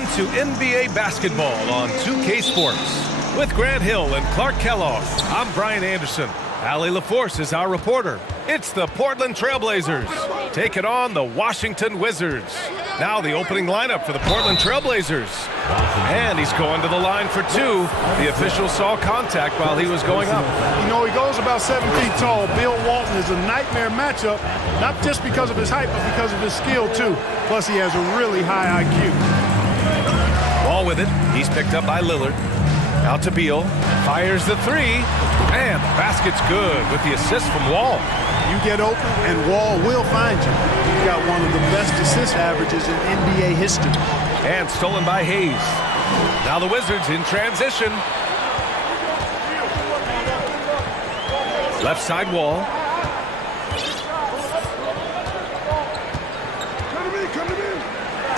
on to NBA basketball on 2K Sports. With Grant Hill and Clark Kellogg, I'm Brian Anderson. Allie LaForce is our reporter. It's the Portland Trailblazers taking on the Washington Wizards. Now the opening lineup for the Portland Trailblazers. And he's going to the line for two. The official saw contact while he was going up. You know, he goes about 7 feet tall. Bill Walton is a nightmare matchup, not just because of his height, but because of his skill, too. Plus, he has a really high IQ. Ball with it. He's picked up by Lillard. Out to Beal. Fires the three. And the basket's good with the assist from Wall. You get open, and Wall will find you. You've got one of the best assist averages in NBA history. And stolen by Hayes. Now the Wizards in transition. Left side Wall.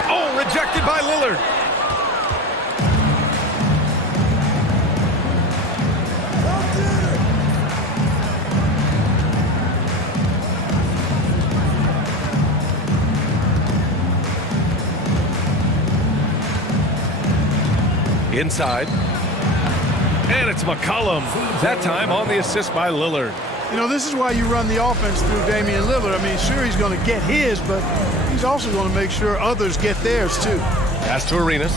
Oh, rejected by Lillard. Inside. And it's McCollum. That time on the assist by Lillard. You know, this is why you run the offense through Damian Lillard. I mean, sure, he's going to get his, but he's also going to make sure others get theirs, too. Pass to Arenas.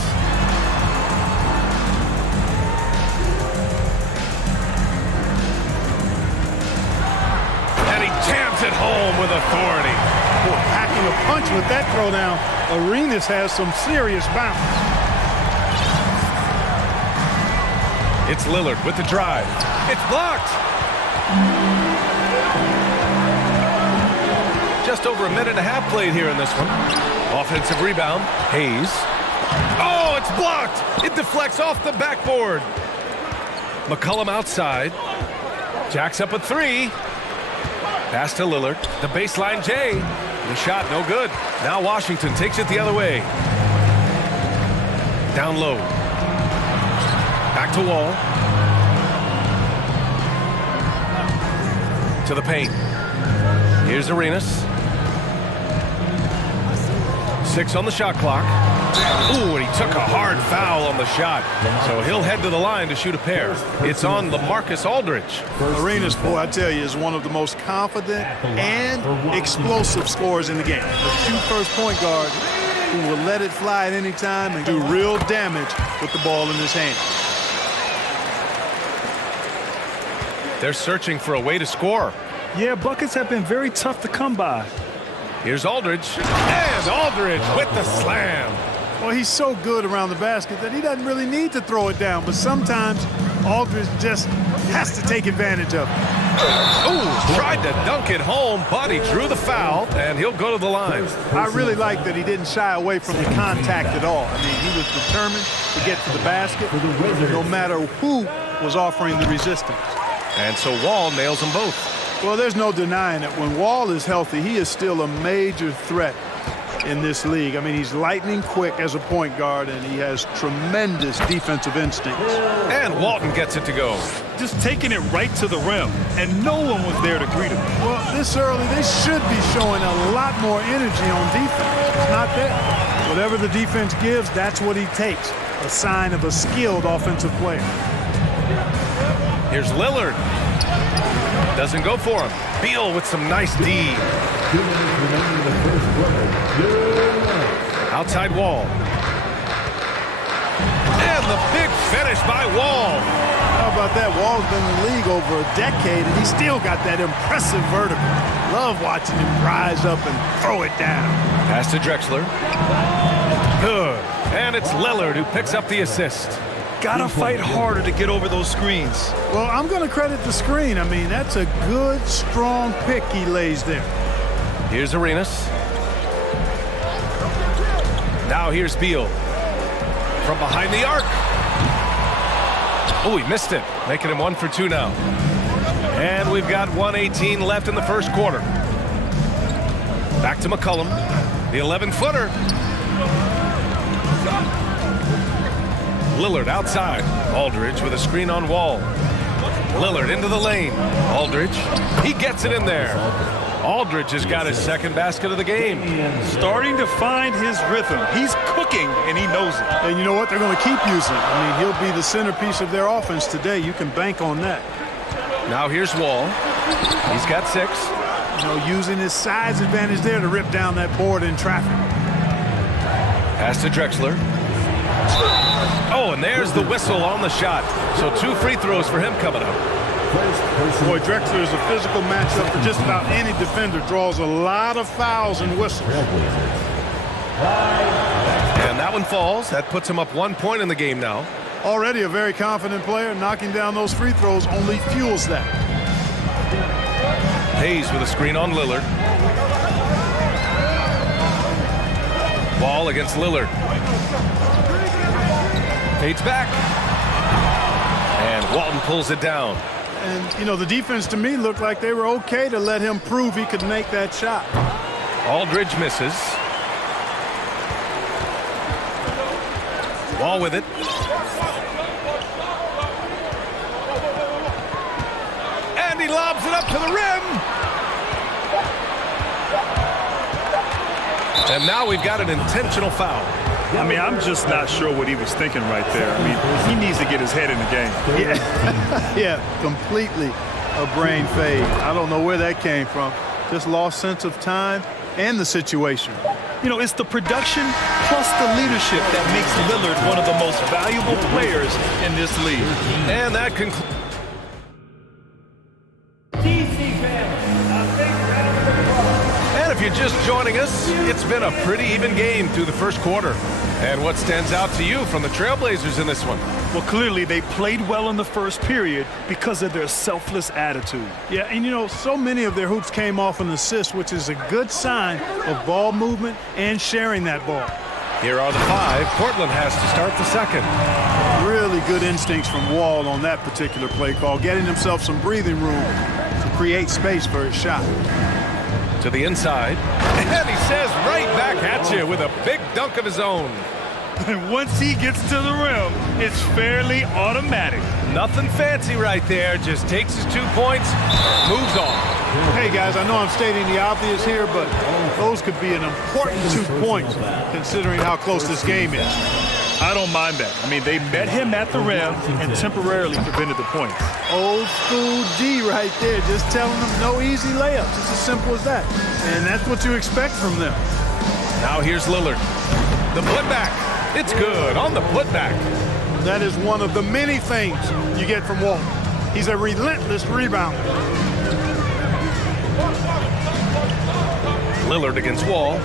And he jams it home with authority. Boy, packing a punch with that throwdown. Arenas has some serious bounce. It's Lillard with the drive. It's blocked. Just over a minute and a half played here in this one. Offensive rebound. Hayes. Oh, it's blocked. It deflects off the backboard. McCollum outside. Jacks up a three. Pass to Lillard. The baseline J. The shot no good. Now Washington takes it the other way. Down low. Back to Wall. To the paint. Here's Arenas. 6 on the shot clock. Ooh, and he took a hard foul on the shot. So he'll head to the line to shoot a pair. It's on LaMarcus Aldridge. Arenas, boy, I tell you, is one of the most confident and explosive scorers in the game. A true first point guard who will let it fly at any time and do real damage with the ball in his hand. They're searching for a way to score. Yeah, buckets have been very tough to come by. Here's Aldridge. And Aldridge with the slam. Well, he's so good around the basket that he doesn't really need to throw it down. But sometimes Aldridge just has to take advantage of it. Ooh, tried to dunk it home, but he drew the foul, and he'll go to the line. I really like that he didn't shy away from the contact at all. I mean, he was determined to get to the basket no matter who was offering the resistance. And so Wall nails them both. Well, there's no denying it. When Wall is healthy, he is still a major threat in this league. I mean, he's lightning quick as a point guard, and he has tremendous defensive instincts. And Walton gets it to go. Just taking it right to the rim, and no one was there to greet him. Well, this early, they should be showing a lot more energy on defense. It's not there. Whatever the defense gives, that's what he takes. A sign of a skilled offensive player. Here's Lillard. Doesn't go for him. Beal with some nice D. Outside Wall. And the big finish by Wall. How about that? Wall's been in the league over a decade, and he still got that impressive vertical. Love watching him rise up and throw it down. Pass to Drexler. Good. And it's Lillard who picks up the assist. Gotta fight harder to get over those screens. Well, I'm going to credit the screen. I mean, that's a good, strong pick he lays there. Here's Arenas. Now here's Beal. From behind the arc. Oh, he missed it. Making him 1 for 2 now. And we've got 1:18 left in the first quarter. Back to McCollum. The 11-footer. Lillard outside. Aldridge with a screen on Wall. Lillard into the lane. Aldridge. He gets it in there. Aldridge has got his second basket of the game. Starting to find his rhythm. He's cooking, and he knows it. And you know what? They're going to keep using him. I mean, he'll be the centerpiece of their offense today. You can bank on that. Now here's Wall. He's got 6. You know, using his size advantage there to rip down that board in traffic. Pass to Drexler. Oh, and there's the whistle on the shot. So 2 free throws for him coming up. Boy, Drexler is a physical matchup for just about any defender. Draws a lot of fouls and whistles. And that one falls. That puts him up 1 point in the game now. Already a very confident player. Knocking down those free throws only fuels that. Hayes with a screen on Lillard. Ball against Lillard. Fades back. And Walton pulls it down. And, you know, the defense to me looked like they were okay to let him prove he could make that shot. Aldridge misses. Wall with it. And he lobs it up to the rim. And now we've got an intentional foul. I mean, I'm just not sure what he was thinking right there. I mean, he needs to get his head in the game. Yeah, completely a brain fade. I don't know where that came from. Just lost sense of time and the situation. You know, it's the production plus the leadership that makes Lillard one of the most valuable players in this league. And that concludes. And if you're just joining us, it's been a pretty even game through the first quarter. And what stands out to you from the Trailblazers in this one? Well, clearly they played well in the first period because of their selfless attitude. Yeah, and you know, so many of their hoops came off an assist, which is a good sign of ball movement and sharing that ball. Here are the 5. Portland has to start the second. Really good instincts from Wall on that particular play call, getting himself some breathing room to create space for his shot. To the inside. And he says right back at you with a big dunk of his own. And once he gets to the rim, it's fairly automatic. Nothing fancy right there. Just takes his 2 points, moves on. Hey, guys, I know I'm stating the obvious here, but those could be an important 2 points considering how close this game is. I don't mind that. I mean, they met him at the rim and temporarily prevented the points. Old school D right there, just telling them no easy layups. It's as simple as that. And that's what you expect from them. Now here's Lillard. The putback. It's good on the putback. That is one of the many things you get from Wall. He's a relentless rebounder. Lillard against Wall.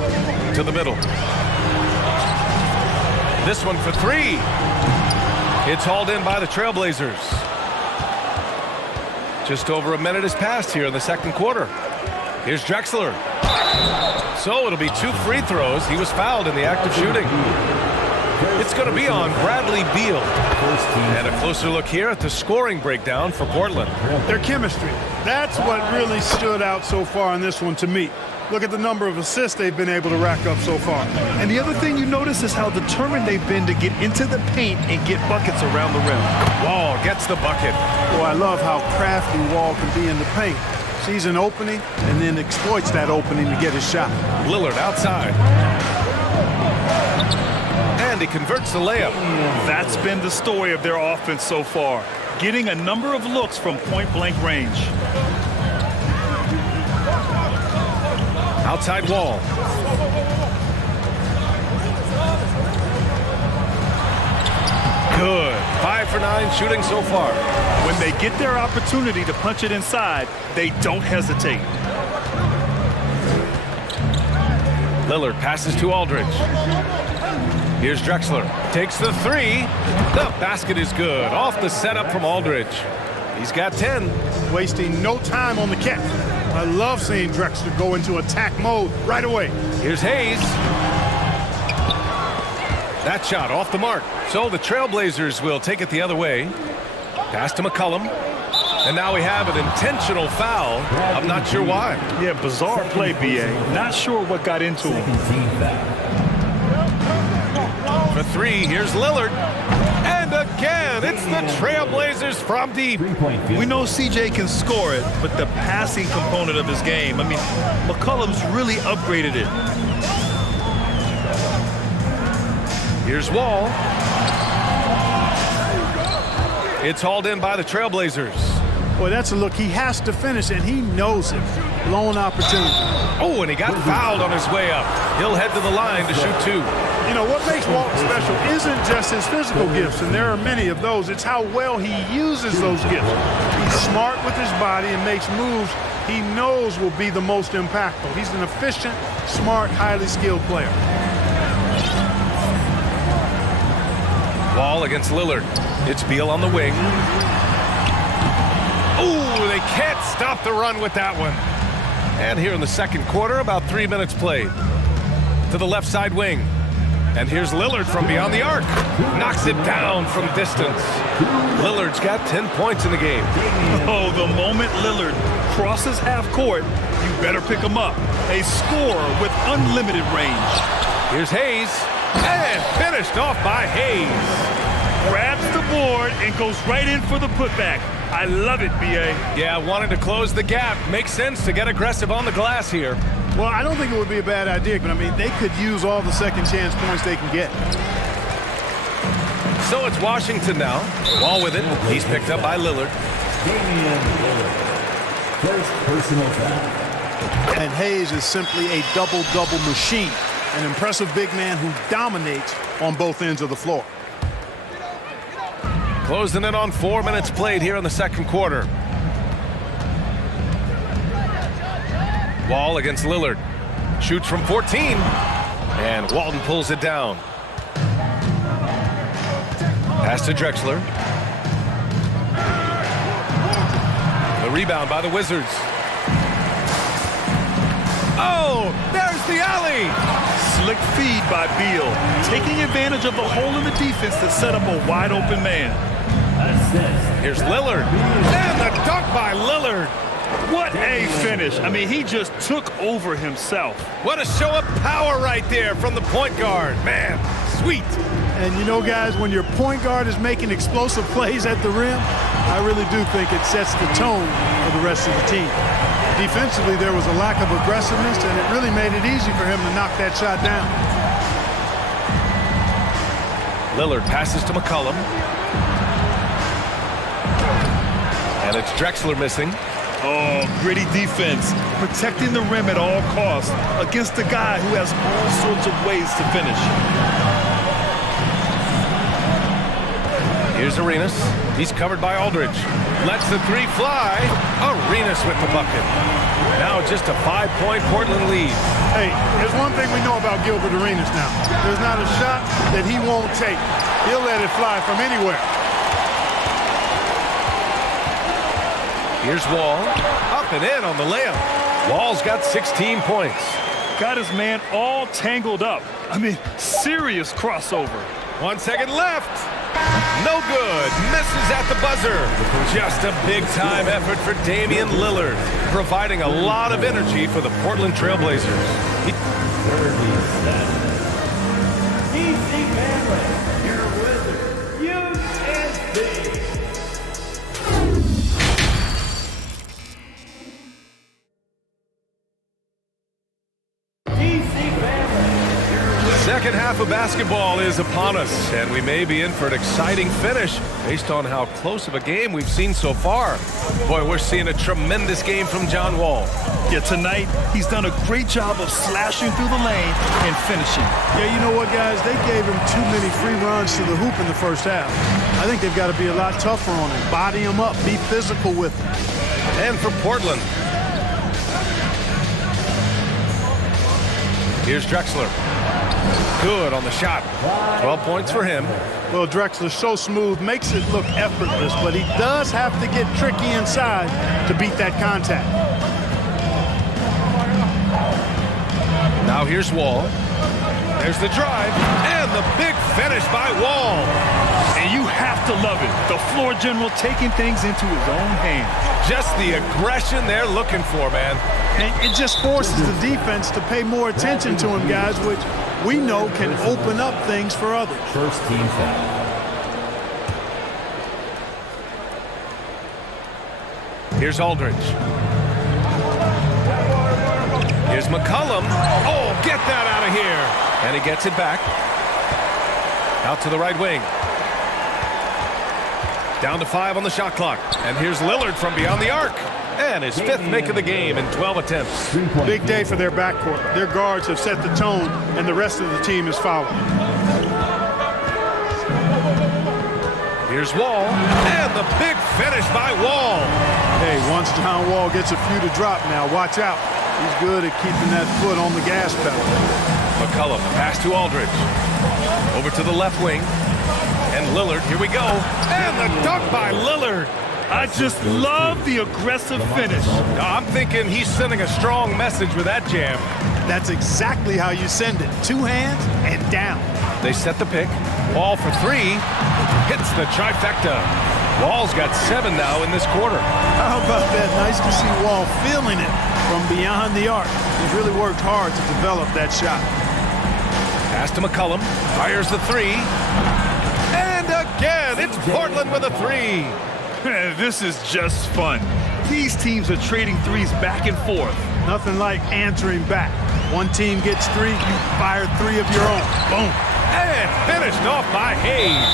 To the middle. This one for 3. It's hauled in by the Trailblazers. Just over a minute has passed here in the second quarter. Here's Drexler. So it'll be 2 free throws. He was fouled in the act of shooting. It's going to be on Bradley Beal. And a closer look here at the scoring breakdown for Portland. Their chemistry. That's what really stood out so far in this one to me. Look at the number of assists they've been able to rack up so far. And the other thing you notice is how determined they've been to get into the paint and get buckets around the rim. Wall gets the bucket. Boy, I love how crafty Wall can be in the paint. Sees an opening and then exploits that opening to get his shot. Lillard outside. And he converts the layup. That's been the story of their offense so far, getting a number of looks from point-blank range. Outside Wall. Good. 5 for 9 shooting so far. When they get their opportunity to punch it inside, they don't hesitate. Lillard passes to Aldridge. Here's Drexler. Takes the 3. The basket is good. Off the setup from Aldridge. He's got 10. Wasting no time on the catch. I love seeing Drexler go into attack mode right away. Here's Hayes. That shot off the mark. So the Trailblazers will take it the other way. Pass to McCollum. And now we have an intentional foul. I'm not sure why. Yeah, bizarre play, B.A. Not sure what got into him. For 3, here's Lillard. And again. It's the Trailblazers from deep. We know CJ can score it, but the passing component of his game, I mean, McCollum's really upgraded it. Here's Wall. It's hauled in by the Trailblazers. Boy, that's a look. He has to finish, and he knows it. Blown opportunity. Oh, and he got fouled on his way up. He'll head to the line to shoot 2. You know, what makes Walton special isn't just his physical gifts, and there are many of those. It's how well he uses those gifts. He's smart with his body and makes moves he knows will be the most impactful. He's an efficient, smart, highly skilled player. Wall against Lillard. It's Beal on the wing. Ooh, they can't stop the run with that one. And here in the second quarter, about 3 minutes played. To the left side wing. And here's Lillard from beyond the arc. Knocks it down from distance. Lillard's got 10 points in the game. Oh, the moment Lillard crosses half court, you better pick him up. A scorer with unlimited range. Here's Hayes. And finished off by Hayes. Grabs the board and goes right in for the putback. I love it, B.A. Yeah, wanted to close the gap. Makes sense to get aggressive on the glass here. Well, I don't think it would be a bad idea, but I mean, they could use all the second chance points they can get. So it's Washington now. Wall with it. He's picked up by Lillard. Damian Lillard. First personal foul. And Hayes is simply a double-double machine. An impressive big man who dominates on both ends of the floor. Closing in on 4 minutes played here in the second quarter. Wall against Lillard. Shoots from 14. And Walton pulls it down. Pass to Drexler. The rebound by the Wizards. Oh, there's the alley. Slick feed by Beal, taking advantage of the hole in the defense to set up a wide open man. Here's Lillard. And the dunk by Lillard. What a finish. I mean, he just took over himself. What a show of power right there from the point guard. Man, sweet. And you know, guys, when your point guard is making explosive plays at the rim, I really do think it sets the tone for the rest of the team. Defensively, there was a lack of aggressiveness, and it really made it easy for him to knock that shot down. Lillard passes to McCollum. And it's Drexler missing. Oh, gritty defense, protecting the rim at all costs against a guy who has all sorts of ways to finish. Here's Arenas. He's covered by Aldridge. Lets the 3 fly. Arenas with the bucket. Now just a 5-point Portland lead. Hey, there's one thing we know about Gilbert Arenas now. There's not a shot that he won't take. He'll let it fly from anywhere. Here's Wall. Up and in on the layup. Wall's got 16 points. Got his man all tangled up. I mean, serious crossover. 1 second left. No good. Misses at the buzzer. Just a big-time effort for Damian Lillard, providing a lot of energy for the Portland Trailblazers. DC Family, your Wizards, UNC. Second half of basketball is upon us, and we may be in for an exciting finish based on how close of a game we've seen so far. Boy, we're seeing a tremendous game from John Wall. Yeah, tonight, he's done a great job of slashing through the lane and finishing. Yeah, you know what, guys? They gave him too many free runs to the hoop in the first half. I think they've got to be a lot tougher on him. Body him up. Be physical with him. And for Portland, here's Drexler. Good on the shot. 12 points for him. Well, Drexler's so smooth, makes it look effortless, but he does have to get tricky inside to beat that contact. Now here's Wall. There's the drive, and the big finish by Wall. And you have to love it. The floor general taking things into his own hands. Just the aggression they're looking for, man. And it just forces the defense to pay more attention to him, guys, which we know can open up things for others. First team foul. Here's Aldridge. Here's McCollum. Oh, get that out of here. And he gets it back. Out to the right wing. Down to 5 on the shot clock. And here's Lillard from beyond the arc. And his 5th make of the game in 12 attempts. Big day for their backcourt. Their guards have set the tone, and the rest of the team is following. Here's Wall. And the big finish by Wall. Hey, once John Wall gets a few to drop now, watch out. He's good at keeping that foot on the gas pedal. McCollum, pass to Aldridge. Over to the left wing. And Lillard, here we go. And the dunk by Lillard. I just love the aggressive finish. I'm thinking he's sending a strong message with that jam. That's exactly how you send it. 2 hands and down. They set the pick. Wall for 3. Hits the trifecta. Wall's got 7 now in this quarter. How about that? Nice to see Wall feeling it from beyond the arc. He's really worked hard to develop that shot. Pass to McCollum. Fires the 3. And again, it's Portland with a 3. This is just fun. These teams are trading threes back and forth. Nothing like answering back. One team gets 3, you fire 3 of your own. Boom. And finished off by Hayes.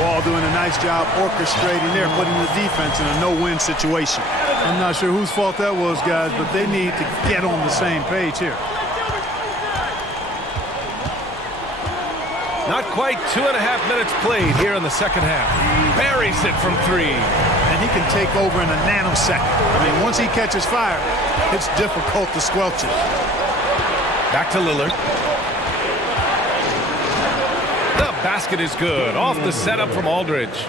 Wall doing a nice job orchestrating there, putting the defense in a no-win situation. I'm not sure whose fault that was, guys, but they need to get on the same page here. Not quite 2.5 minutes played here in the second half. Buries it from 3. And he can take over in a nanosecond. I mean, once he catches fire, it's difficult to squelch it. Back to Lillard. The basket is good. Off the setup from Aldridge.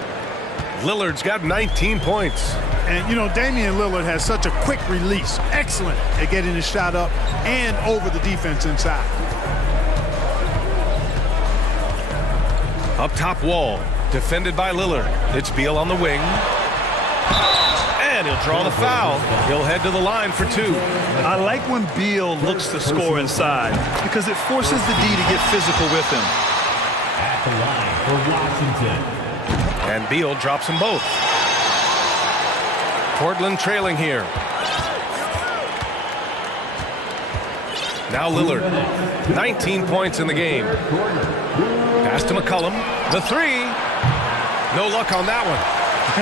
Lillard's got 19 points. And, you know, Damian Lillard has such a quick release. Excellent at getting his shot up and over the defense inside. Up top, Wall. Defended by Lillard. It's Beal on the wing. And he'll draw the foul. He'll head to the line for 2. I like when Beal looks to score inside because it forces the D to get physical with him. At the line for Washington. And Beal drops them both. Portland trailing here. Now Lillard. 19 points in the game. Pass to McCollum. The 3. No luck on that one.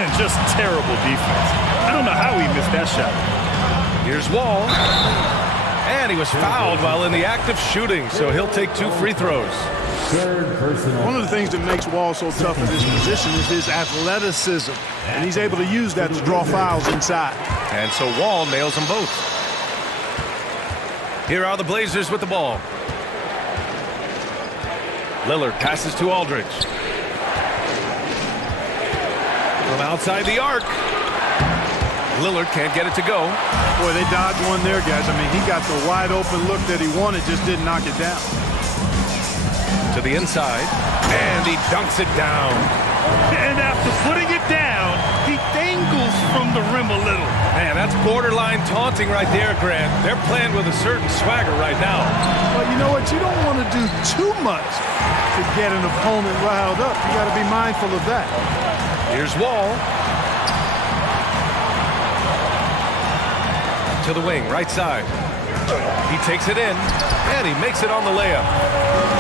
And just terrible defense. I don't know how he missed that shot. Here's Wall. And he was fouled while in the act of shooting, so he'll take 2 free throws. Third personal. One of the things that makes Wall so tough in this position is his athleticism. And he's able to use that to draw fouls inside. And so Wall nails them both. Here are the Blazers with the ball. Lillard passes to Aldridge. From outside the arc. Lillard can't get it to go. Boy, they dodged one there, guys. I mean, he got the wide open look that he wanted, just didn't knock it down. To the inside. And he dunks it down. And after putting it down, he dangles from the rim a little. Man, that's borderline taunting right there, Grant. They're playing with a certain swagger right now. But you know what? You don't want to do too much to get an opponent riled up. You got to be mindful of that. Here's Wall. To the wing, right side. He takes it in, and he makes it on the layup.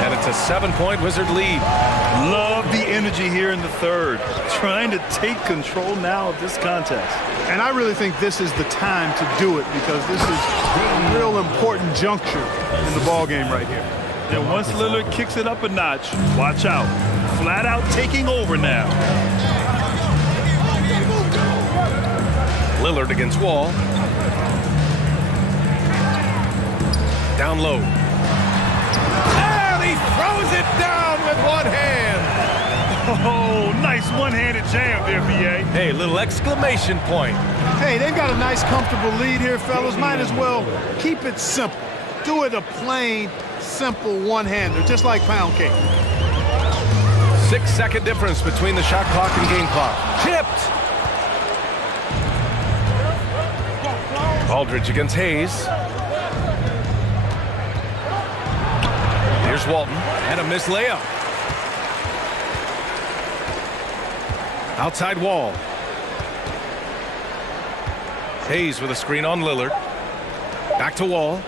And it's a 7-point Wizard lead. Love the energy here in the third. Trying to take control now of this contest. And I really think this is the time to do it because this is a real important juncture in the ball game right here. And once Lillard kicks it up a notch, watch out. Flat out taking over now. Lillard against Wall. Down low. And he throws it down with one hand. Oh, nice one-handed jam there, B.A. Hey, little exclamation point. Hey, they've got a nice, comfortable lead here, fellas. Might as well keep it simple. Do it a plain, simple one-hander, just like pound cake. 6-second difference between the shot clock and game clock. Tipped. Aldridge against Hayes. Here's Walton, and a missed layup. Outside Wall. Hayes with a screen on Lillard. Back to Wall.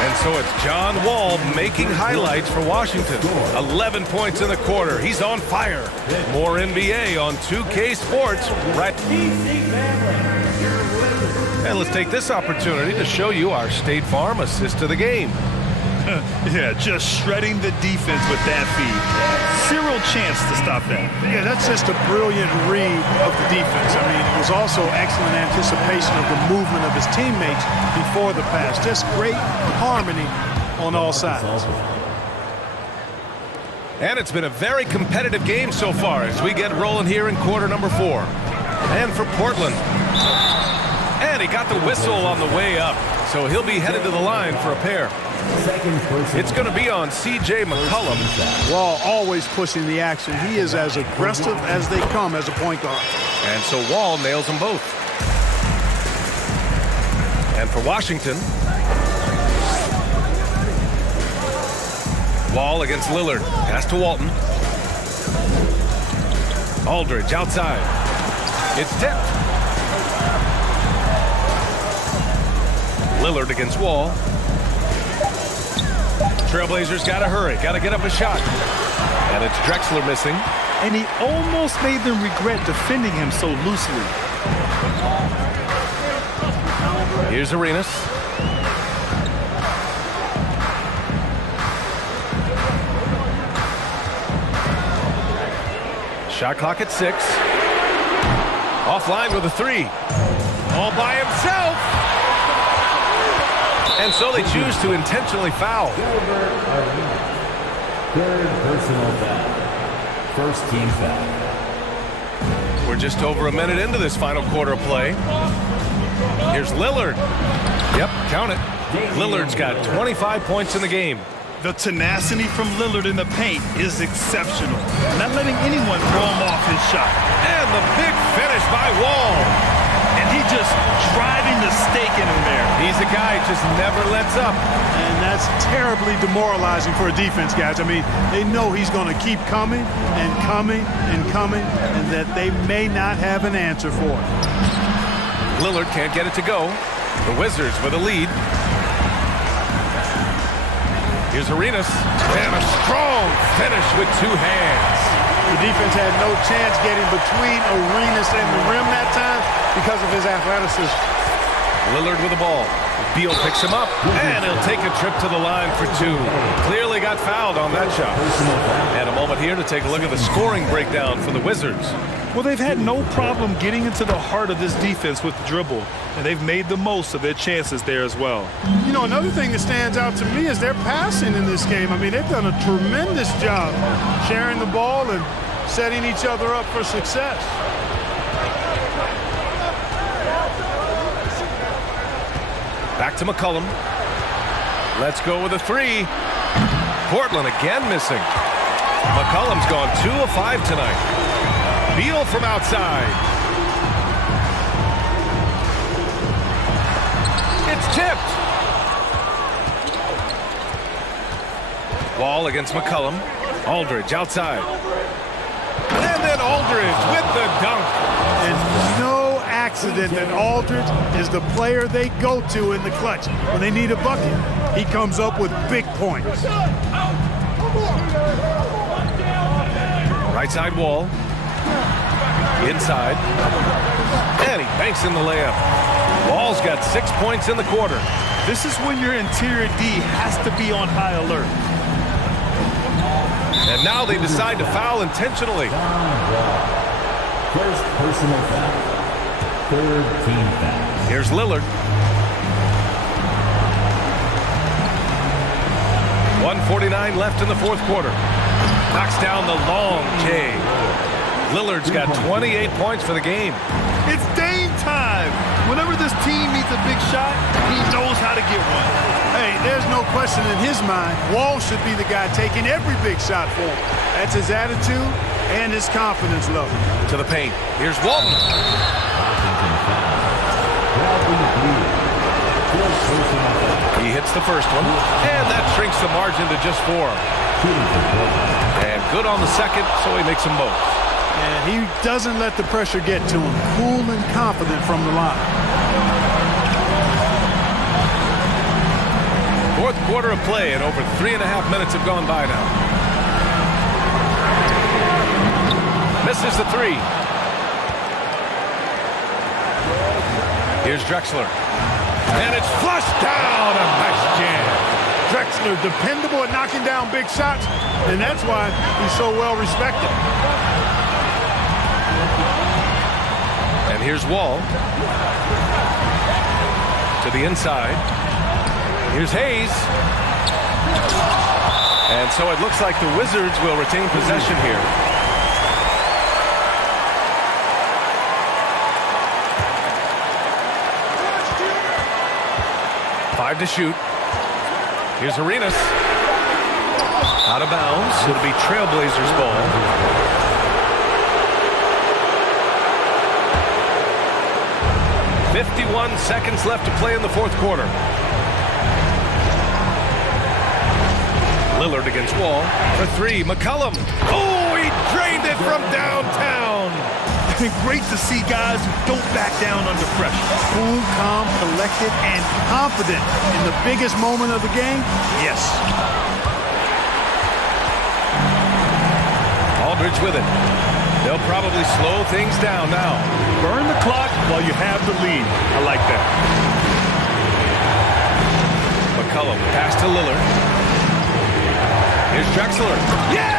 And so it's John Wall making highlights for Washington. 11 points in the quarter. He's on fire. More NBA on 2K Sports right. And let's take this opportunity to show you our State Farm assist to the game. Yeah, just shredding the defense with that feed. Zero chance to stop that. Yeah, that's just a brilliant read of the defense. I mean, it was also excellent anticipation of the movement of his teammates before the pass. Just great harmony on all sides. And it's been a very competitive game so far as we get rolling here in quarter number 4. And for Portland. And he got the whistle on the way up. So he'll be headed to the line for a pair. It's going to be on C.J. McCollum. Wall always pushing the action. He is as aggressive as they come as a point guard. And so Wall nails them both. And for Washington, Wall against Lillard. Pass to Walton. Aldridge outside. It's tipped. Lillard against Wall. Trailblazers got to hurry. Got to get up a shot. And it's Drexler missing. And he almost made them regret defending him so loosely. Here's Arenas. Shot clock at 6. Offline with a 3. All by himself. And so they choose to intentionally foul. Third personal foul. First team foul. We're just over a minute into this final quarter of play. Here's Lillard. Yep, count it. Lillard's got 25 points in the game. The tenacity from Lillard in the paint is exceptional. Not letting anyone throw him off his shot. And the big finish by Wall. And he just driving the stake in him there. He's a guy who just never lets up. And that's terribly demoralizing for a defense, guys. I mean, they know he's going to keep coming and coming and coming, and that they may not have an answer for it. Lillard can't get it to go. The Wizards with a lead. Here's Arenas. And a strong finish with 2 hands. The defense had no chance getting between Arenas and the rim that time because of his athleticism. Lillard with the ball. Beal picks him up, and he'll take a trip to the line for 2. Clearly got fouled on that shot. And a moment here to take a look at the scoring breakdown for the Wizards. Well, they've had no problem getting into the heart of this defense with the dribble, and they've made the most of their chances there as well. You know, another thing that stands out to me is their passing in this game. I mean, they've done a tremendous job sharing the ball and setting each other up for success. Back to McCollum. Let's go with a 3. Portland again missing. McCollum's gone 2 of 5 tonight. Beal from outside. It's tipped. Wall against McCollum. Aldridge outside. And then Aldridge with the dunk. And no accident that Aldridge is the player they go to in the clutch. When they need a bucket, he comes up with big points. Right side Wall. Inside. And he banks in the layup. Wall's got 6 points in the quarter. This is when your interior D has to be on high alert. And now they decide to foul intentionally. First personal foul. Third team foul. Here's Lillard. 1:49 left in the fourth quarter. Knocks down the long J. Lillard's got 28 points for the game. It's Dame time. Whenever this team needs a big shot, he knows how to get one. Hey, there's no question in his mind, Wall should be the guy taking every big shot for him. That's his attitude and his confidence level. To the paint. Here's Walton. He hits the first one, and that shrinks the margin to just 4. And good on the second, so he makes them both. And he doesn't let the pressure get to him. Cool and confident from the line. Fourth quarter of play, and over 3.5 minutes have gone by now. Misses the three. Here's Drexler. And it's flushed down. A nice jam. Drexler, dependable at knocking down big shots, and that's why he's so well respected. And here's Wall. To the inside. Here's Hayes. And so it looks like the Wizards will retain possession here. Five to shoot. Here's Arenas. Out of bounds. It'll be Trailblazers ball. .51 seconds left to play in the fourth quarter. Lillard against Wall for three. McCollum. Oh, he drained it from downtown. Great to see guys who don't back down under pressure. Cool, calm, collected, and confident in the biggest moment of the game. Yes. Aldridge with it. They'll probably slow things down now. Burn the clock while you have the lead. I like that. McCollum pass to Lillard. Here's Drexler. Yes!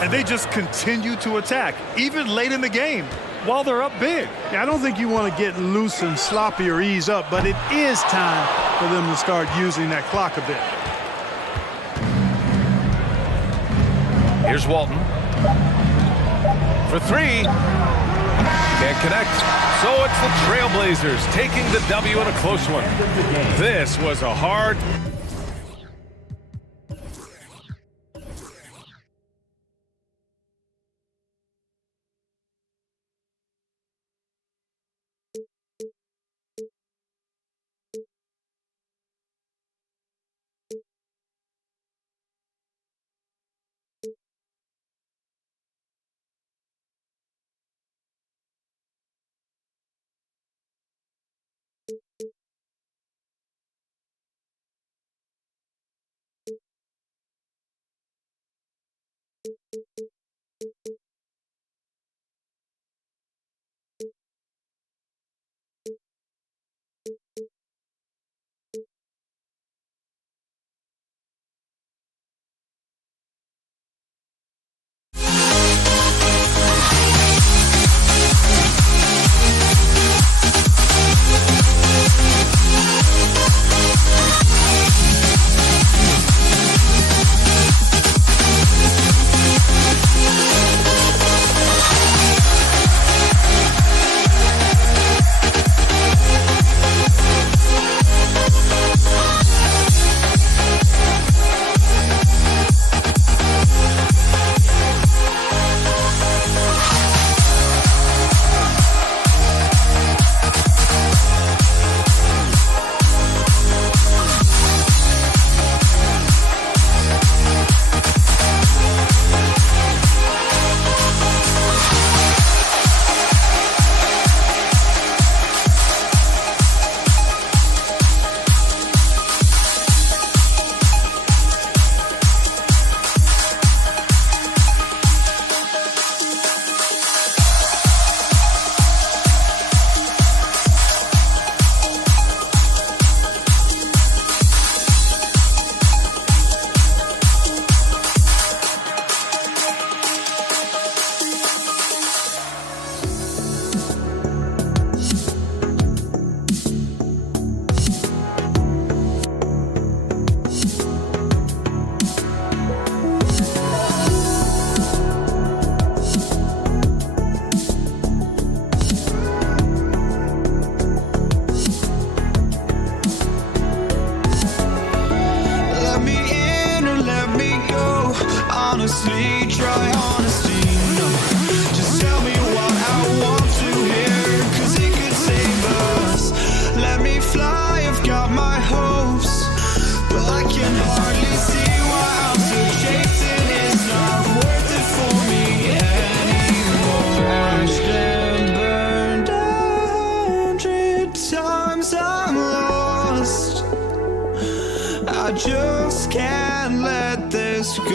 And they just continue to attack, even late in the game, while they're up big. Yeah, I don't think you want to get loose and sloppy or ease up, but it is time for them to start using that clock a bit. Here's Walton. For three. Can't connect. So it's the Trailblazers taking the W in a close one. This was a hard... honestly, try honesty, no. Just tell me what I want to hear, 'cause it could save us. Let me fly, I've got my hopes, but I can hardly see why I'm still chasing. It's not worth it for me, yeah.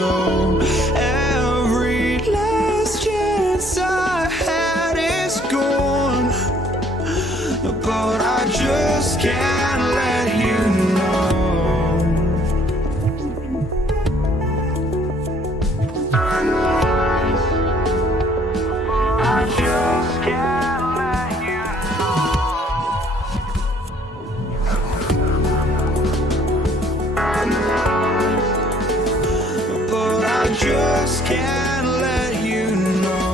go. Every last chance I had is gone, but I just can't let you know. I just can't let you know. But I just can't let you know.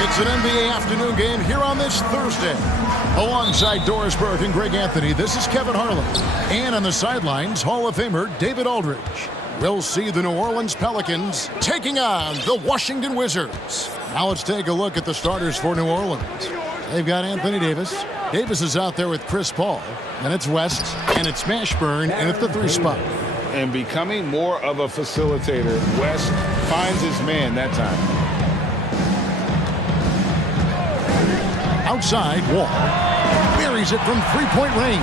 It's an NBA afternoon game here on this Thursday. Alongside Doris Burke and Greg Anthony, this is Kevin Harlan. And on the sidelines, Hall of Famer David Aldridge. We'll see the New Orleans Pelicans taking on the Washington Wizards. Now let's take a look at the starters for New Orleans. They've got Anthony Davis. Davis is out there with Chris Paul. And it's West, and it's Mashburn, and at the 3 spot. And becoming more of a facilitator, West finds his man that time. Outside, Wall buries it from 3-point range.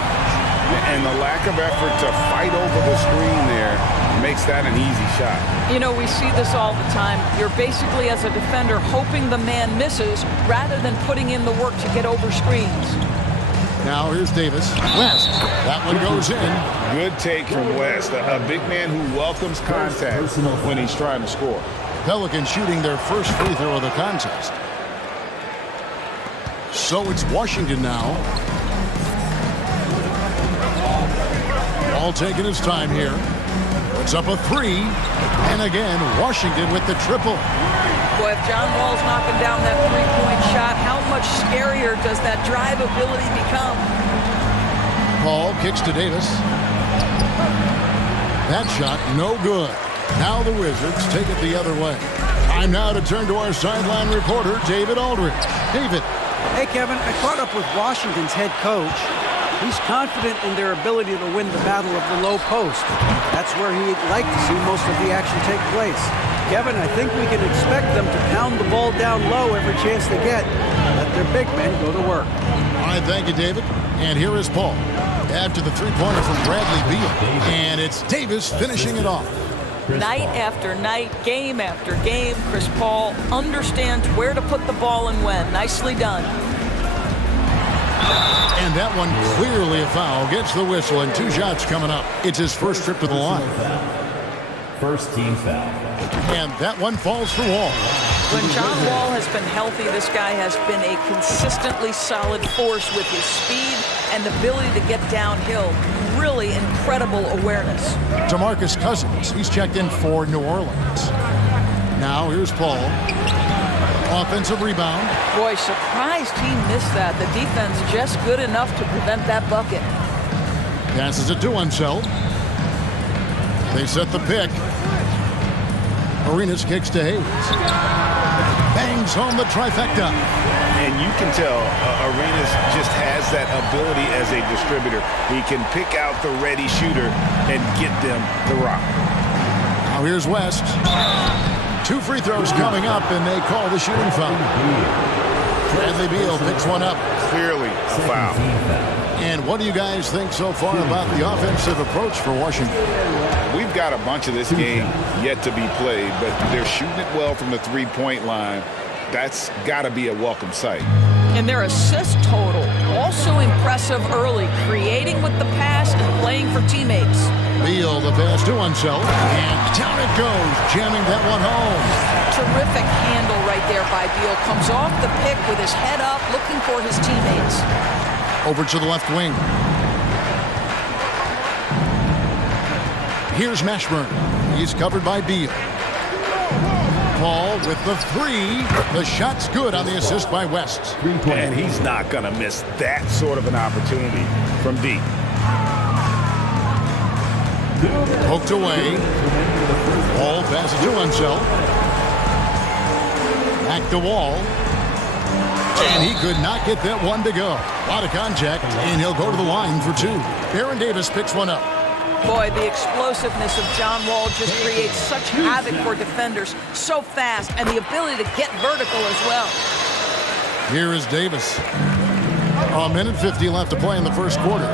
And the lack of effort to fight over the screen there makes that an easy shot. You know, we see this all the time. You're basically, as a defender, hoping the man misses rather than putting in the work to get over screens. Now here's Davis. West. That one goes in. Good take from West. A big man who welcomes contact when he's trying to score. Pelicans shooting their first free throw of the contest. So it's Washington now. All taking his time here. It's up a 3. And again, Washington with the triple. Boy, if John Wall's knocking down that three-point shot, how much scarier does that drive ability become? Paul kicks to Davis. That shot, no good. Now the Wizards take it the other way. Time now to turn to our sideline reporter, David Aldridge. David. Hey, Kevin, I caught up with Washington's head coach. He's confident in their ability to win the battle of the low post. That's where he'd like to see most of the action take place. Kevin, I think we can expect them to pound the ball down low every chance they get. Let their big men go to work. All right, thank you, David. And here is Paul. After the three-pointer from Bradley Beal. And it's Davis finishing it off. Night after night, game after game, Chris Paul understands where to put the ball and when. Nicely done. And that one clearly a foul. Gets the whistle and 2 shots coming up. It's his first trip to the line. First team foul. And that one falls for Wall. When John Wall has been healthy, this guy has been a consistently solid force with his speed and ability to get downhill. Really incredible awareness. DeMarcus Cousins, he's checked in for New Orleans. Now here's Paul. Offensive rebound. Boy, surprised he missed that. The defense just good enough to prevent that bucket. Passes it to Unseld. They set the pick. Arenas kicks to Hayes. Bangs home the trifecta. And you can tell Arenas just has that ability as a distributor. He can pick out the ready shooter and get them the rock. Now here's West. 2 free throws coming up, and they call the shooting foul. Bradley Beal picks one up. Clearly a foul. And what do you guys think so far about the offensive approach for Washington? We've got a bunch of this game yet to be played, but they're shooting it well from the three-point line. That's got to be a welcome sight. And their assist total, also impressive early, creating with the pass and playing for teammates. Beal, the pass to Unseld, and down it goes, jamming that one home. Terrific handle right there by Beal. Comes off the pick with his head up, looking for his teammates. Over to the left wing. Here's Mashburn. He's covered by Beal. Paul with the 3. The shot's good on the assist by West. And he's not going to miss that sort of an opportunity from deep. Poked away. Wall passes to Unseld. Back to Wall. And he could not get that one to go. A lot of contact, and he'll go to the line for 2. Baron Davis picks one up. Boy, the explosiveness of John Wall just creates such havoc for defenders. So fast, and the ability to get vertical as well. Here is Davis. 1:50 left to play in the first quarter.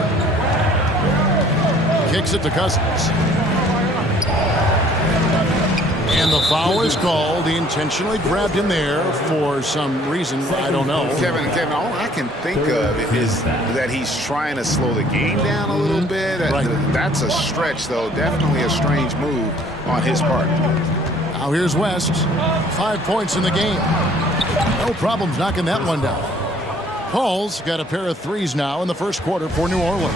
Kicks it to Cousins. And the foul is called. He intentionally grabbed him there for some reason. I don't know. Kevin, all I can think of is that he's trying to slow the game down a little bit. Right. That's a stretch, though. Definitely a strange move on his part. Now here's West. 5 points in the game. No problems knocking that one down. Paul's got a pair of 3s now in the first quarter for New Orleans.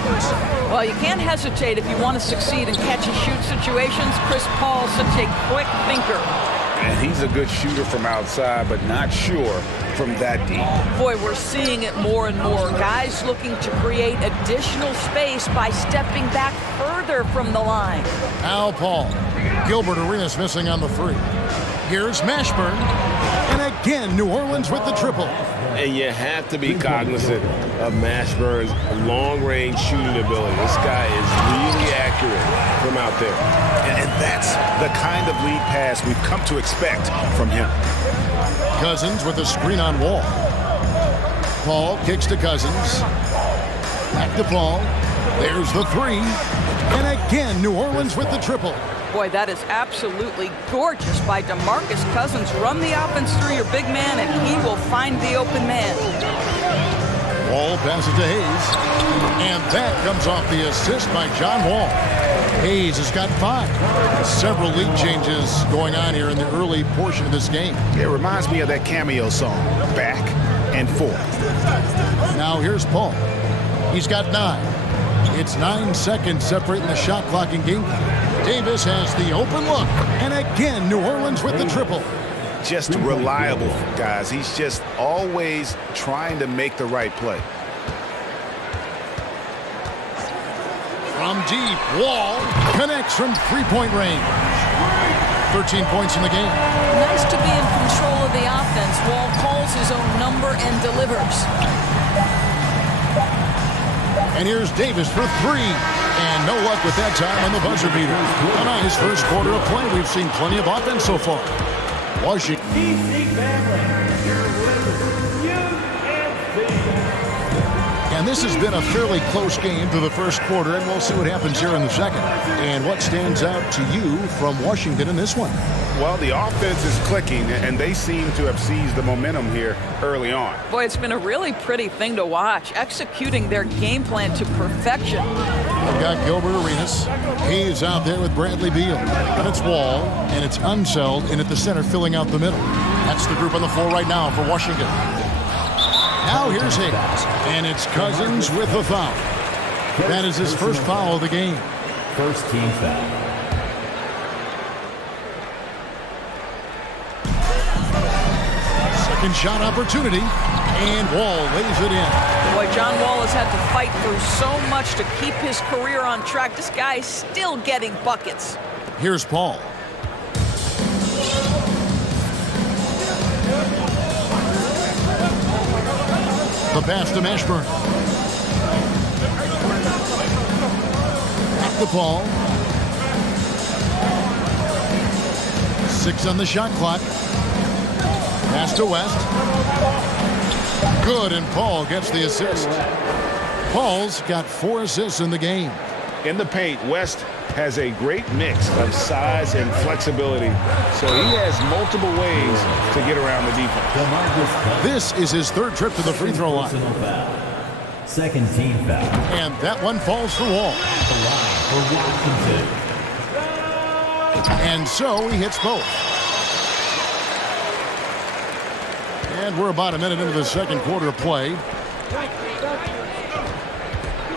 Well, you can't hesitate if you want to succeed in catch-and-shoot situations. Chris Paul, such a quick thinker. And he's a good shooter from outside, but not sure from that deep. Boy, we're seeing it more and more. Guys looking to create additional space by stepping back further from the line. Now Paul. Gilbert Arenas missing on the 3. Here's Mashburn. And again, New Orleans with the triple. And you have to be cognizant of Mashburn's long-range shooting ability. This guy is really accurate from out there. And that's the kind of lead pass we've come to expect from him. Cousins with a screen on Wall. Paul kicks to Cousins. Back to Paul. There's the 3. And again, New Orleans with the triple. Boy, that is absolutely gorgeous by DeMarcus Cousins. Run the offense through your big man, and he will find the open man. Wall passes to Hayes. And that comes off the assist by John Wall. Hayes has got 5. Several lead changes going on here in the early portion of this game. It reminds me of that cameo song, Back and Forth. Now here's Paul. He's got 9. It's 9 seconds separating the shot clock and game clock. Davis has the open look. And again, New Orleans with the triple. Just reliable, guys. He's just always trying to make the right play. From deep, Wall connects from 3-point range. 13 points in the game. Nice to be in control of the offense. Wall calls his own number and delivers. And here's Davis for 3. And no luck with that time on the buzzer beater. On his first quarter of play, we've seen plenty of offense so far. Washington. And this has been a fairly close game through the first quarter, and we'll see what happens here in the second. And what stands out to you from Washington in this one? Well, the offense is clicking, and they seem to have seized the momentum here early on. Boy, it's been a really pretty thing to watch, executing their game plan to perfection. They've got Gilbert Arenas. He's out there with Bradley Beal. And it's Wall, and it's Unseld, and at the center filling out the middle. That's the group on the floor right now for Washington. Now here's Hayes, and it's Cousins with the foul. That is his first foul of the game. First team foul. Second shot opportunity, and Wall lays it in. Boy, John Wall has had to fight through so much to keep his career on track. This guy is still getting buckets. Here's Paul. The pass to Mashburn. Back to Paul. 6 on the shot clock. Pass to West. Good, and Paul gets the assist. Paul's got 4 assists in the game. In the paint, West has a great mix of size and flexibility, so he has multiple ways to get around the defense. This is his 3rd trip to the free throw line. Second team foul. And that one falls for Wall. The line for Washington. And so he hits both. And we're about a minute into the second quarter of play.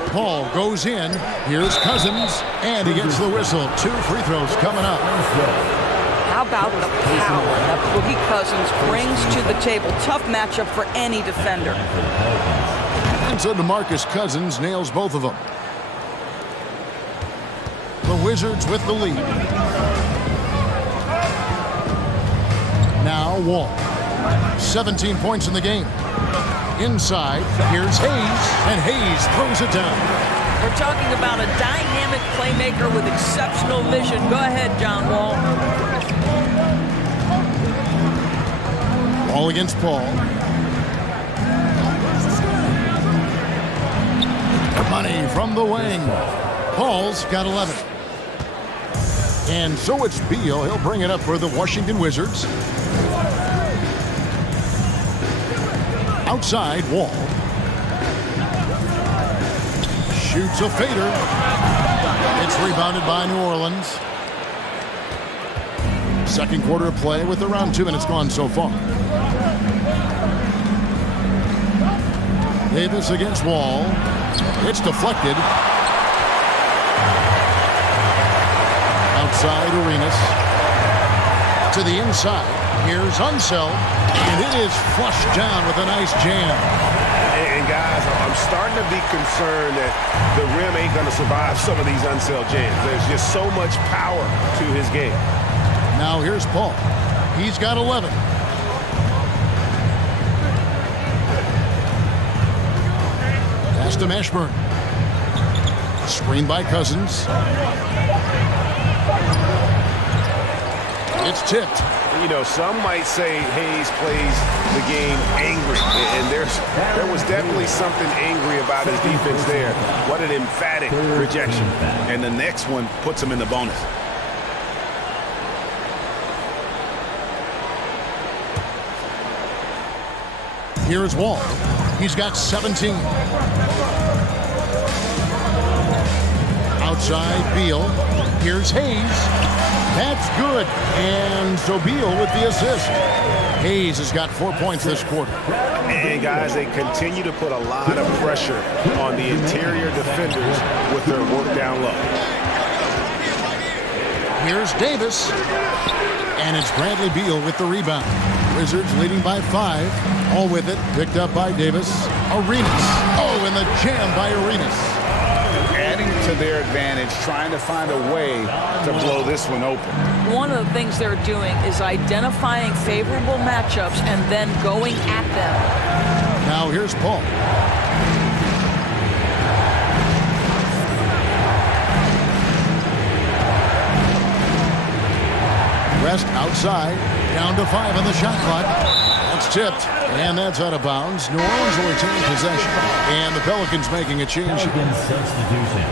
Paul goes in. Here's Cousins, and he gets the whistle. 2 free throws coming up. How about the power that Boogie Cousins brings to the table? Tough matchup for any defender. And so DeMarcus Cousins nails both of them. The Wizards with the lead. Now Wall. 17 points in the game. Inside, here's Hayes, and Hayes throws it down. We're talking about a dynamic playmaker with exceptional vision. Go ahead, John Wall. Ball against Paul. Money from the wing. Paul's got 11. And so it's Beal. He'll bring it up for the Washington Wizards. Outside, Wall. Shoots a fader. It's rebounded by New Orleans. Second quarter of play with around 2 minutes gone so far. Davis against Wall. It's deflected. Outside, Arenas. To the inside. Here's Unseld. And it is flushed down with a nice jam. And guys, I'm starting to be concerned that the rim ain't going to survive some of these Unseld jams. There's just so much power to his game. Now here's Paul. He's got 11. Pass to Mashburn. Screen by Cousins. It's tipped. You know, some might say Hayes plays the game angry, and there was definitely something angry about his defense there. What an emphatic rejection. And the next one puts him in the bonus. Here's Wall. He's got 17. Outside, Beal. Here's Hayes. That's good. And so Beal with the assist. Hayes has got 4 points this quarter. And guys, they continue to put a lot of pressure on the interior defenders with their work down low. Here's Davis. And it's Bradley Beal with the rebound. Wizards leading by 5. All with it. Picked up by Davis. Arenas. Oh, and the jam by Arenas. Adding to their advantage, trying to find a way to blow this one open. One of the things they're doing is identifying favorable matchups and then going at them. Now here's Paul. West outside, down to 5 on the shot clock. That's tipped, and that's out of bounds. New Orleans will retain possession, and the Pelicans making a change. Pelicans substitution.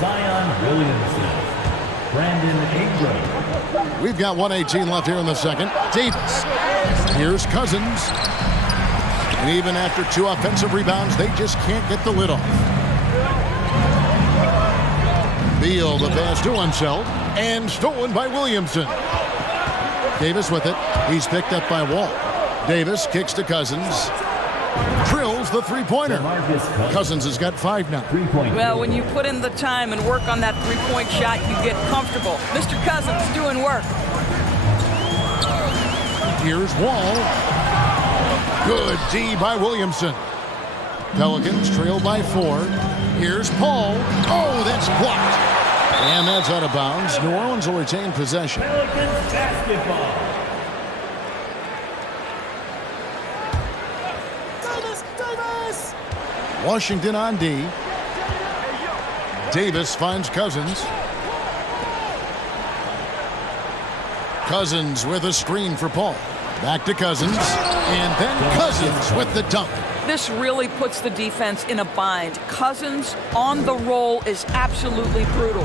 Zion Williamson. Brandon Ingram. We've got 1:18 left here in the second. Davis. Here's Cousins. And even after 2 offensive rebounds, they just can't get the lid off. Beal, the pass to Unseld, and stolen by Williamson. Davis with it. He's picked up by Wall. Davis kicks to Cousins. Drills the three-pointer. Cousins has got 5 now. Well, when you put in the time and work on that three-point shot, you get comfortable. Mr. Cousins doing work. Here's Wall. Good D by Williamson. Pelicans trail by 4. Here's Paul. Oh, that's blocked. And that's out of bounds. New Orleans will retain possession. Pelicans basketball. Washington on D. Davis finds Cousins. Cousins with a screen for Paul. Back to Cousins. And then Cousins with the dunk. This really puts the defense in a bind. Cousins on the roll is absolutely brutal.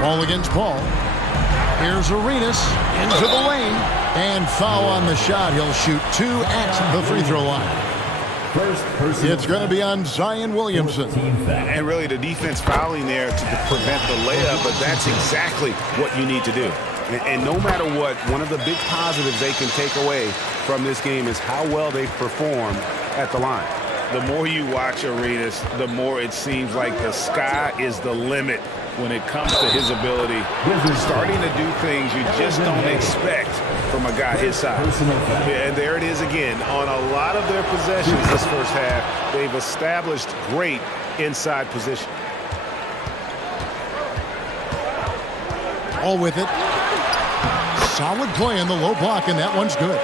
Ball against Paul. Here's Arenas into the lane. And foul on the shot. He'll shoot 2 at the free throw line. It's going to be on Zion Williamson. And really the defense fouling there to prevent the layup, but that's exactly what you need to do. And no matter what, one of the big positives they can take away from this game is how well they perform at the line. The more you watch Arenas, the more it seems like the sky is the limit when it comes to his ability, starting to do things you just don't expect from a guy his size. And there it is again. On a lot of their possessions this first half, they've established great inside position. All with it. Solid play in the low block, and that one's good.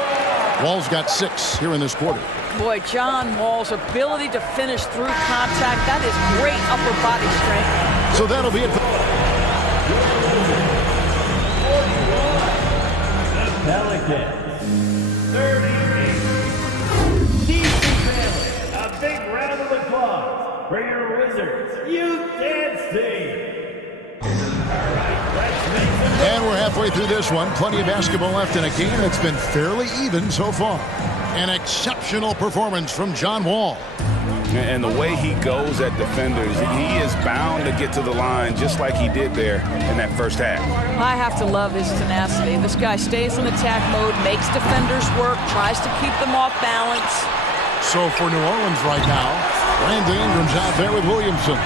Wall's got 6 here in this quarter. Boy, John Wall's ability to finish through contact, that is great upper body strength. So that'll be it. Pelicans 38. DC family, a big round of applause for your Wizards youth dance team. And we're halfway through this one. Plenty of basketball left in a game that's been fairly even so far. An exceptional performance from John Wall. And the way he goes at defenders, he is bound to get to the line just like he did there in that first half. I have to love his tenacity. This guy stays in attack mode, makes defenders work, tries to keep them off balance. So for New Orleans right now, Brandon Ingram's out there with Williamson.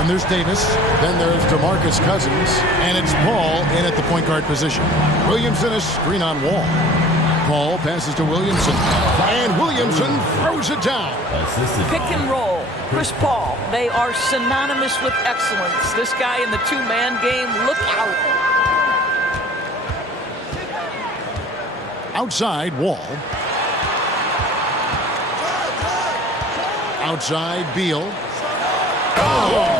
Then there's Davis. Then there's DeMarcus Cousins. And it's Paul in at the point guard position. Williamson is screen on Wall. Paul passes to Williamson. And Williamson throws it down. Pick and roll. Chris Paul. They are synonymous with excellence. This guy in the two-man game, look out. Outside, Wall. Outside, Beal. Oh!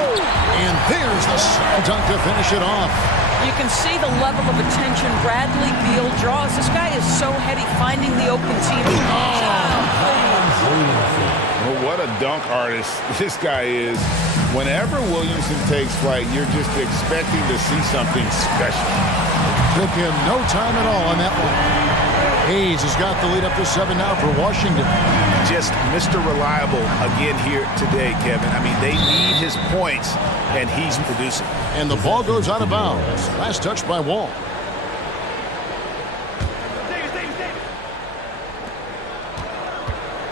And there's the slam dunk to finish it off. You can see the level of attention Bradley Beal draws. This guy is so heady finding the open team. Well, what a dunk artist this guy is. Whenever Williamson takes flight, you're just expecting to see something special. Took him no time at all on that one. Hayes has got the lead up to 7 now for Washington. Just Mr. Reliable again here today, Kevin. I mean, they need his points, and he's producing. And the ball goes out of bounds. Last touch by Wall.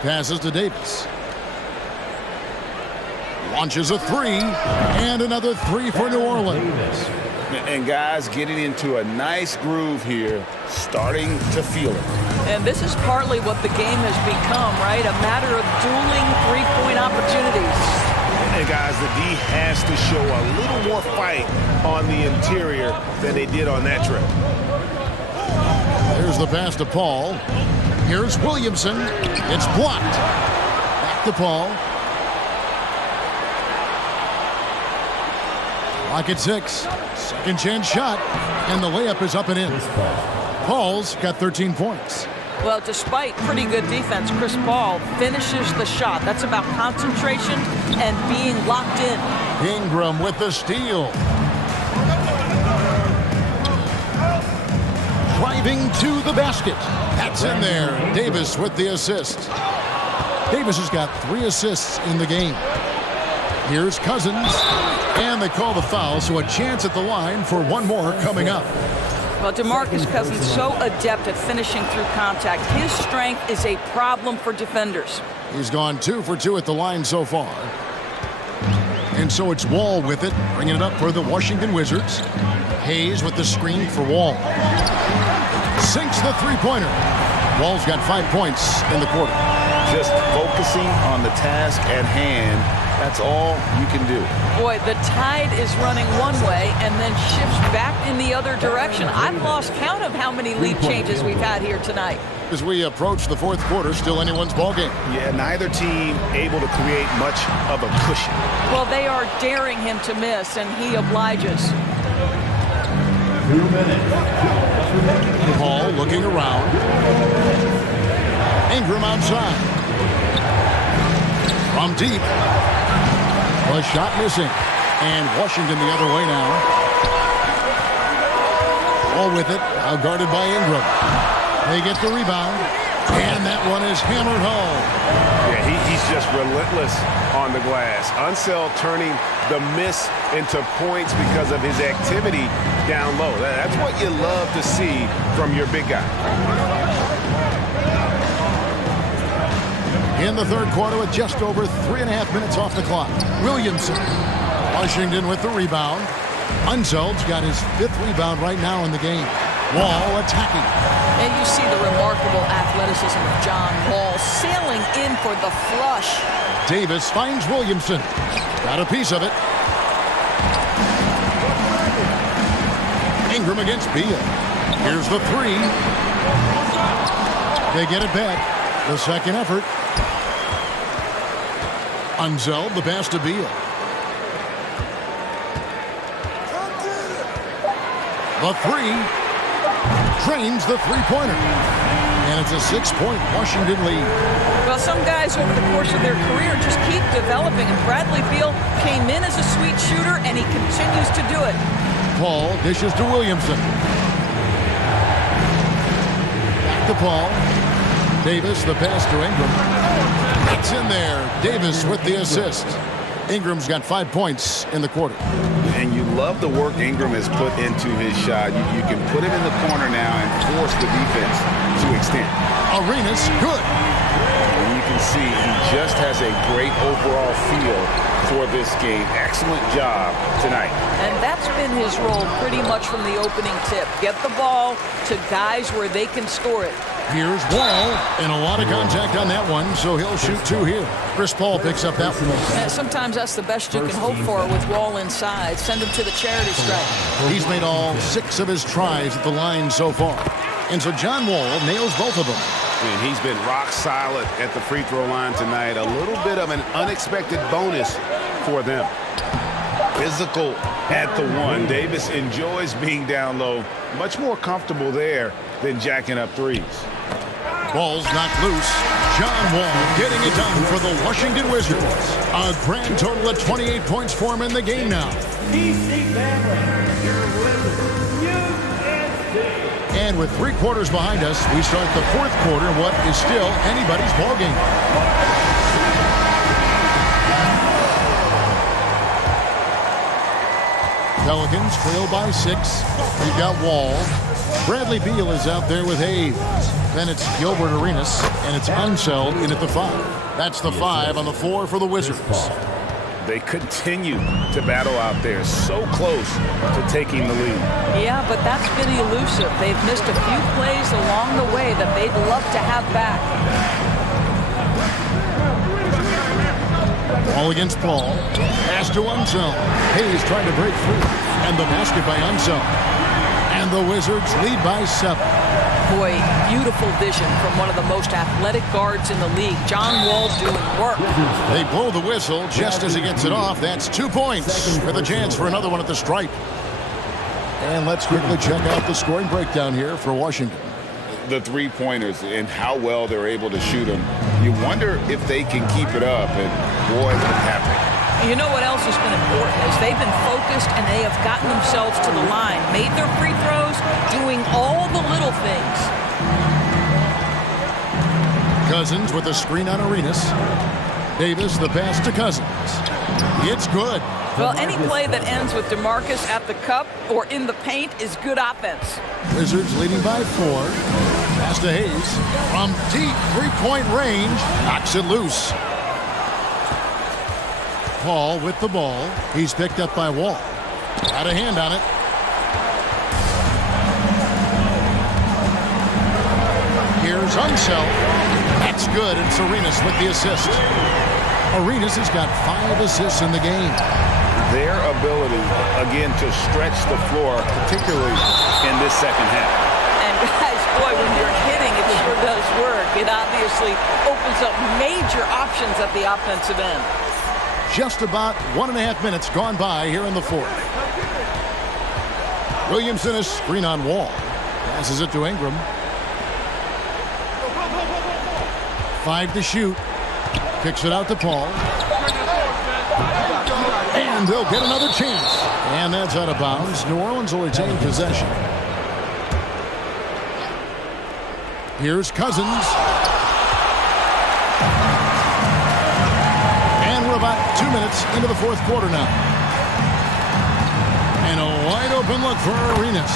Passes to Davis. Launches a 3, and another 3 for New Orleans. And guys getting into a nice groove here, starting to feel it. And this is partly what the game has become, right? A matter of dueling three-point opportunities. And guys, the D has to show a little more fight on the interior than they did on that trip. Here's the pass to Paul. Here's Williamson. It's blocked. Back to Paul. Clock at 6. Second chance shot. And the layup is up and in. Paul's got 13 points. Well, despite pretty good defense, Chris Paul finishes the shot. That's about concentration and being locked in. Ingram with the steal. Driving to the basket. That's in there. Davis with the assist. Davis has got 3 assists in the game. Here's Cousins. And they call the foul, so a chance at the line for one more coming up. Well, DeMarcus Cousins so adept at finishing through contact. His strength is a problem for defenders. He's gone 2 for 2 at the line so far. And so it's Wall with it, bringing it up for the Washington Wizards. Hayes with the screen for Wall. sinks the three-pointer. Wall's got 5 points in the quarter. Just focusing on the task at hand. That's all you can do. Boy, the tide is running one way and then shifts back in the other direction. I've lost count of how many lead changes we've had here tonight. As we approach the fourth quarter, still anyone's ballgame. Yeah, neither team able to create much of a cushion. Well, they are daring him to miss, and he obliges. 2 minutes. Hall looking around. Ingram outside. From deep. The shot missing. And Washington the other way now. Ball with it. Now guarded by Ingram. They get the rebound. And that one is hammered home. Yeah, he's just relentless on the glass. Unseld turning the miss into points because of his activity down low. That's what you love to see from your big guy. In the third quarter with just over 3.5 minutes off the clock. Williamson. Washington with the rebound. Unseld's got his 5th rebound right now in the game. Wall attacking. And you see the remarkable athleticism of John Wall sailing in for the flush. Davis finds Williamson. Got a piece of it. Ingram against Beal. Here's the three. They get it back. The second effort. Unseld, the pass to Beal. The three. Drains the three-pointer. And it's a 6-point Washington lead. Well, some guys over the course of their career just keep developing, and Bradley Beal came in as a sweet shooter, and he continues to do it. Paul dishes to Williamson. Back to Paul. Davis, the pass to Ingram. It's in there. Davis with the assist. Ingram's got 5 points in the quarter. And you love the work Ingram has put into his shot. You can put him in the corner now and force the defense to extend. Arenas, good. And you can see he just has a great overall feel for this game. Excellent job tonight. And that's been his role pretty much from the opening tip. Get the ball to guys where they can score it. Here's Wall, and a lot of contact on that one, so he'll shoot 2 here. Chris Paul picks up that one. Sometimes that's the best you can hope for with Wall inside. Send him to the charity stripe. He's made all 6 of his tries at the line so far. And so John Wall nails both of them. And he's been rock solid at the free throw line tonight. A little bit of an unexpected bonus for them. Physical at the one. Davis enjoys being down low. Much more comfortable there than jacking up threes. Ball's knocked loose. John Wall getting it done for the Washington Wizards. A grand total of 28 points for him in the game now. DC family, your Wizards, UNC. And with 3 quarters behind us, we start the fourth quarter in what is still anybody's ballgame. Pelicans trail by 6. We've got Wall. Bradley Beal is out there with Hayes. Then it's Gilbert Arenas, and it's Unseld in at the 5. That's the 5 on the floor for the Wizards. They continue to battle out there, so close to taking the lead. Yeah, but that's been elusive. They've missed a few plays along the way that they'd love to have back. Ball against Paul. Pass to Unseld. Hayes trying to break free. And the basket by Unseld. And the Wizards lead by 7. Boy, beautiful vision from one of the most athletic guards in the league. John Wall doing work. They blow the whistle just as he gets it off. That's 2 points for the chance for another one at the stripe. And let's quickly check out the scoring breakdown here for Washington. The three-pointers and how well they're able to shoot them. You wonder if they can keep it up, and boy, what happened. You know what else has been important is they've been focused and they have gotten themselves to the line, made their free throws, doing all the little things. Cousins with a screen on Arenas. Davis, the pass to Cousins. It's good. Well, any play that ends with DeMarcus at the cup or in the paint is good offense. Wizards leading by 4. Pass to Hayes. From deep three-point range, knocks it loose. Paul with the ball. He's picked up by Wall. Got a hand on it. finds Unseld. That's good, and it's Arenas with the assist. Arenas has got 5 assists in the game. Their ability, again, to stretch the floor, particularly in this second half. And guys, boy, when you're hitting, it sure does work. It obviously opens up major options at the offensive end. Just about 1.5 minutes gone by here in the fourth. Williamson is screen on Wall. Passes it to Ingram. 5 to shoot. Kicks it out to Paul. And they'll get another chance. And that's out of bounds. New Orleans will retain possession. Here's Cousins. And we're about 2 minutes into the fourth quarter now. And a wide open look for Arenas.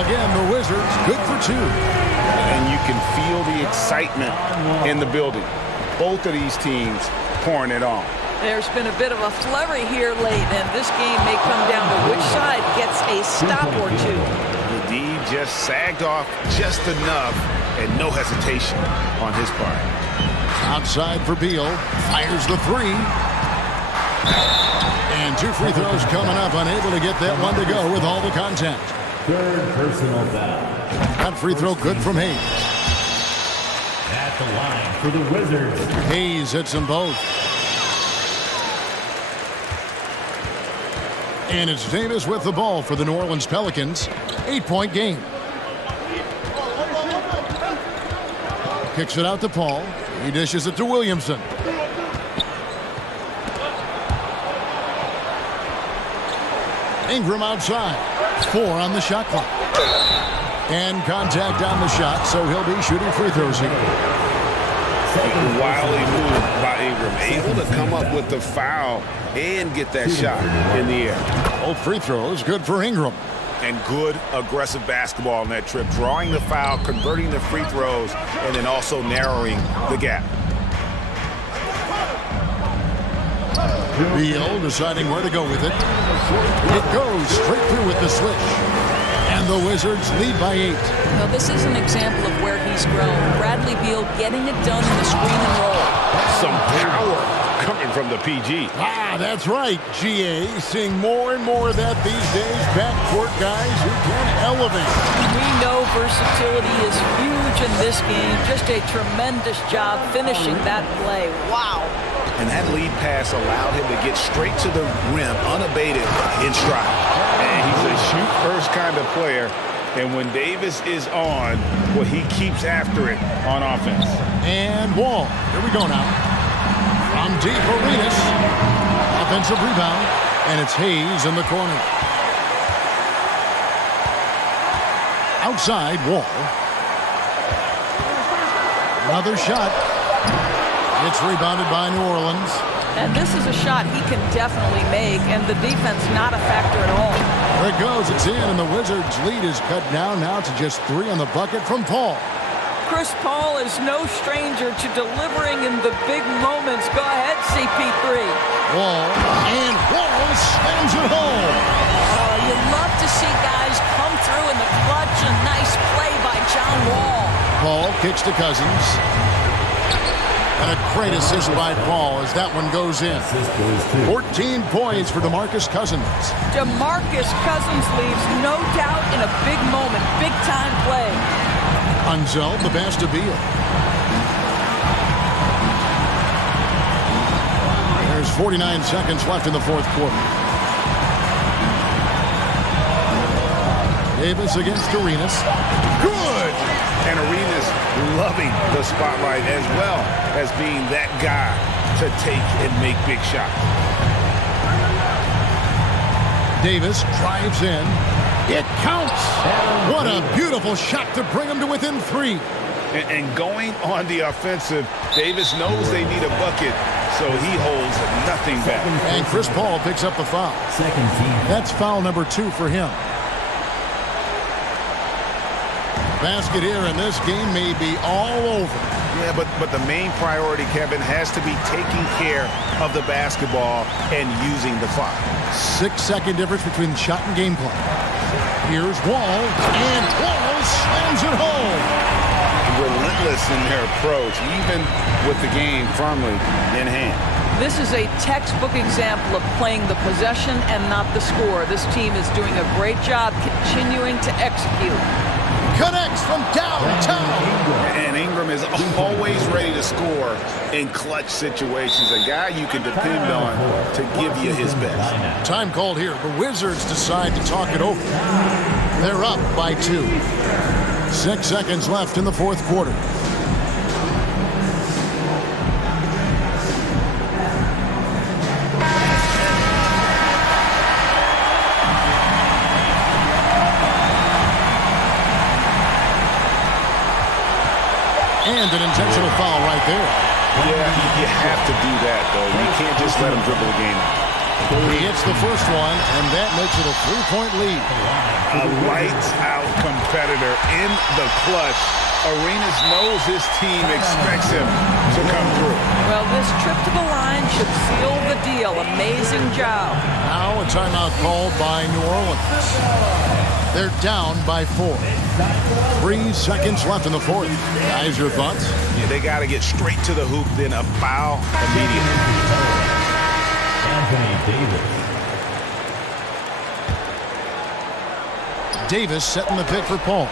Again, the Wizards good for 2. And you can feel the excitement in the building. Both of these teams pouring it on. There's been a bit of a flurry here late, and this game may come down to which side gets a stop or two. The D just sagged off just enough, and no hesitation on his part. Outside for Beal. Fires the 3. And 2 free throws coming up. Unable to get that one to go with all the contact. Third personal foul. That free throw good from Hayes. At the line for the Wizards. Hayes hits them both. And it's Davis with the ball for the New Orleans Pelicans. 8-point game. Kicks it out to Paul. He dishes it to Williamson. Ingram outside. 4 on the shot clock. And contact on the shot, so he'll be shooting free throws here. Wildly moved by Ingram, able to come up with the foul and get that shot in the air. Both free throws good for Ingram. And good aggressive basketball on that trip, drawing the foul, converting the free throws, and then also narrowing the gap. Beal deciding where to go with it. It goes straight through with the switch. And the Wizards lead by 8. Now, this is an example of where he's grown. Bradley Beal getting it done in the screen and roll. Some power coming from the PG. That's right, GA. Seeing more and more of that these days. Backcourt guys who can elevate. We know versatility is huge in this game. Just a tremendous job finishing that play. Wow. And that lead pass allowed him to get straight to the rim, unabated in stride. And he's a shoot-first kind of player. And when Davis is on, well, he keeps after it on offense. And Wall. Here we go now. From deep, Arenas. Offensive rebound. And it's Hayes in the corner. Outside, Wall. Another shot. It's rebounded by New Orleans. And this is a shot he can definitely make, and the defense not a factor at all. There it goes. It's in, and the Wizards' lead is cut down now to just 3 on the bucket from Paul. Chris Paul is no stranger to delivering in the big moments. Go ahead, CP3. Wall, and Wall slams it home. You love to see guys come through in the clutch. A nice play by John Wall. Paul kicks to Cousins. And a great assist by Paul as that one goes in. 14 points for DeMarcus Cousins. DeMarcus Cousins leaves no doubt in a big moment. Big-time play. Unseld, the pass to Beal. There's 49 seconds left in the fourth quarter. Davis against Arenas. Good! And Arenas loving the spotlight as well as being that guy to take and make big shots. Davis drives in. It counts! What a beautiful shot to bring him to within 3. And going on the offensive, Davis knows they need a bucket, so he holds nothing back. And Chris Paul picks up the foul. Second team. That's foul number 2 for him. Basket here, and this game may be all over. Yeah, but the main priority, Kevin, has to be taking care of the basketball and using the clock. 6-second difference between the shot and game clock. Here's Wall, and Wall slams it home. Relentless in their approach, even with the game firmly in hand. This is a textbook example of playing the possession and not the score. This team is doing a great job continuing to execute. Connects from downtown. And Ingram is always ready to score in clutch situations. A guy you can depend on to give you his best. Time called here. The Wizards decide to talk it over. They're up by 2. 6 seconds left in the fourth quarter. And an intentional foul right there. Yeah, you have to do that, though. You can't just let him dribble the game. He hits the first one, and that makes it a 3-point lead. A lights-out competitor in the clutch. Arenas knows his team expects him to come through. Well, this trip to the line should seal the deal. Amazing job. Now a timeout called by New Orleans. They're down by 4. 3 seconds left in the fourth. Guys, your thoughts? Yeah, they got to get straight to the hoop, then a foul immediately. Anthony Davis. Davis setting the pick for Paul.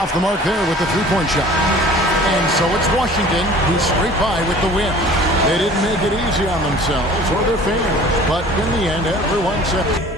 Off the mark there with the three-point shot. And so it's Washington who scrape by with the win. They didn't make it easy on themselves or their fans, but in the end, everyone said...